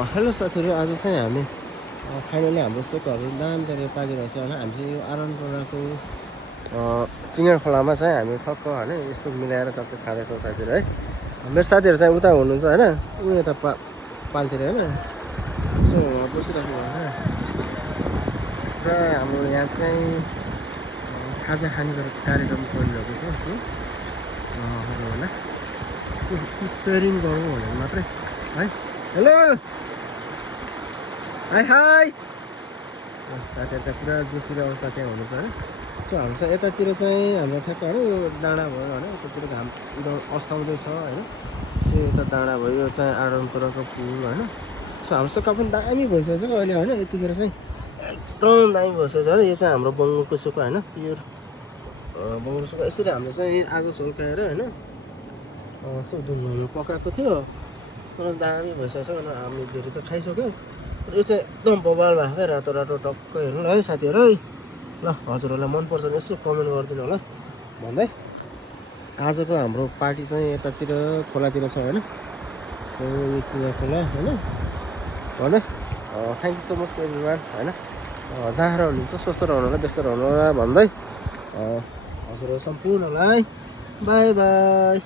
Hello साथीहरू, आज चाहिँ हामी फाइनली हाम्रो सोकहरू दाम धेरै पाकिरहेछ होइन। हामी चाहिँ यो आरनपुराको चिङ्गर खोलामा चाहिँ हामी ठक्क होइन यसो मिलाएर टक्क खाँदैछौँ साथीहरू है। मेरो साथीहरू चाहिँ उता हुनुहुन्छ होइन, ऊ यता पालतिर होइन, यसो बसिराख्नु होइन। र हाम्रो यहाँ चाहिँ खाजा खाने कार्यक्रम चलिरहेको छ। यसो होइन सेयरिङ गरौँ भनेर मात्रै है। हेलो हाई हाई, साथीहरू चाहिँ पुरा जोसिलो अवस्था त्यहाँ हुनुहुन्छ होइन। सो हाम्रो चाहिँ यतातिर चाहिँ हाम्रो ठ्याक्क होइन यो डाँडा भयो होइन, यतातिर घाम अस्ताउँदैछ होइन। सो यता डाँडा भयो, यो चाहिँ आरनपुराको पुल होइन। सो हाम्रो सुक्खा पनि दामी भइसकेको छ अहिले होइन, यतिखेर चाहिँ एकदम दामी भइसकेको छ होइन। यो चाहिँ हाम्रो बङ्गुरको सुक्खा होइन, प्योर बङ्गुरको सुक्खा। यसरी हाम्रो चाहिँ आगो सुल्काएर होइन यसो ढुङ्गामा पकाएको थियो, तर दामी भइसकेको छ होइन। हामी धेरै त खाइसक्यो, यो चाहिँ एकदम बबाल भएको क्या, रातो रातो टक्क हेर्नु ल है साथीहरू है। ल हजुरहरूलाई मनपर्छ भने यसो कमेन्ट गरिदिनु होला भन्दै आजको हाम्रो पार्टी चाहिँ यतातिर खोलातिर छ होइन। सो यो चिया खोला होइन भन्दै thank you so much everyone होइन। जहाँ रहनुहुन्छ स्वस्थ रहनु होला, व्यस्त रहनु होला भन्दै हजुरहरू सम्पूर्णलाई बाई बाई।